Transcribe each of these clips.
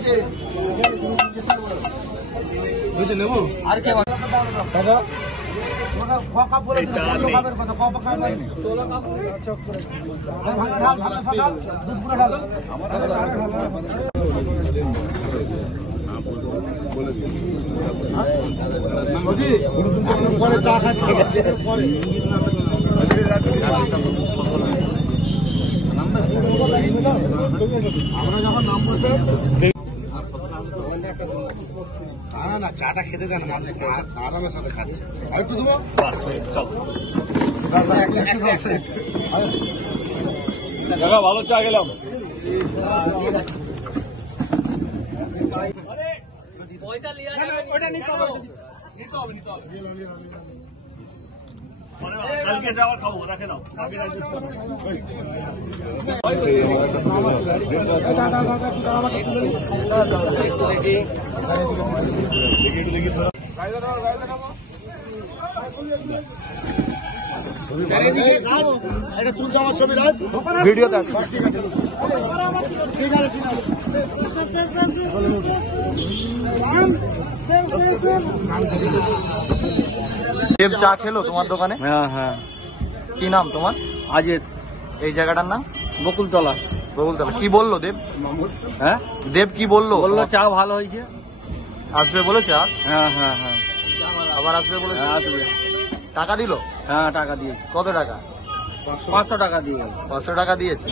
আছে বুঝতে নেব আর কে দাদা কাপ বলে কাপের কথা কপ কাপ নাই 16 কাপ চক করে ঢাল দুধ পুরো ঢাল মোদি পরে চা খাচ্ছি পরে আমরা যখন নাম বলছে না চাটা খেতে দেন মানুষ আরামের সাথে খাচ্ছে আর একটু দেবো ভালো চা গেলাম পয়সা লিয়া ওটা নিতে হবে কালকে যাওয়ার খাবো রাখে দাও এটা তুলতে আমার ছবি রাখ ভিডিওতে আছে ঠিক আছে দেব চা খেলো তোমার দোকানে? হ্যাঁ হ্যাঁ। কি নাম তোমার? আজিত। এই জায়গাটার নাম? বকুলতলা। বকুলতলা। কি বললো দেব? হ্যাঁ দেব কি বললো? বললো চা ভালো হয়েছে, আসবে বলেছে। হ্যাঁ হ্যাঁ হ্যাঁ আবার আসবে বলেছে। আসবে। টাকা দিল? হ্যাঁ টাকা দিয়েছে। কত টাকা? 500 টাকা দিয়ে 500 টাকা দিয়েছে।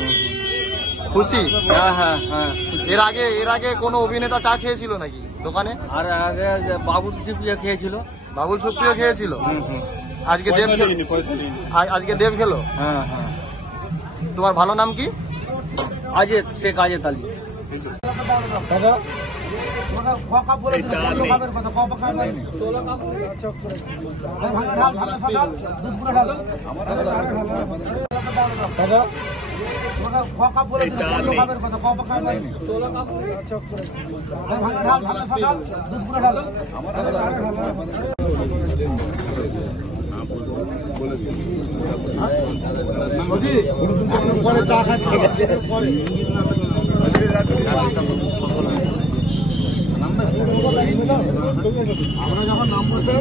খুশি? হ্যাঁ হ্যাঁ হ্যাঁ। এর আগে কোন অভিনেতা চা খেয়েছিল নাকি দোকানে? আর আগে বাবুল সুপ্রিয়া খেয়েছিল। বাবুল সুপ্রিয়া খেয়েছিল। আজকে দেব আজকে দেব খেলো। হ্যাঁ হ্যাঁ। তোমার ভালো নাম কি? আজিত, শেখ আজিত আলী। দাদা কাপ বলে কাপের কথা কপ কাপ নাই 16 কাপ চক করে ঢাল দুধ পুরো ঢাল দাদা কাপ বলে কাপের কথা কপ কাপ নাই 16 কাপ চক করে ঢাল দুধ পুরো ঢাল মোদি পরে চা খাচ্ছি পরে আমরা যখন নাম বলছে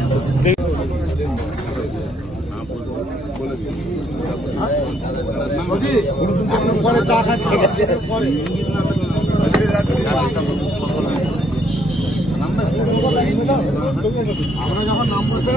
মোদি পরে চা খাচ্ছি পরে আমরা যখন নাম বলছে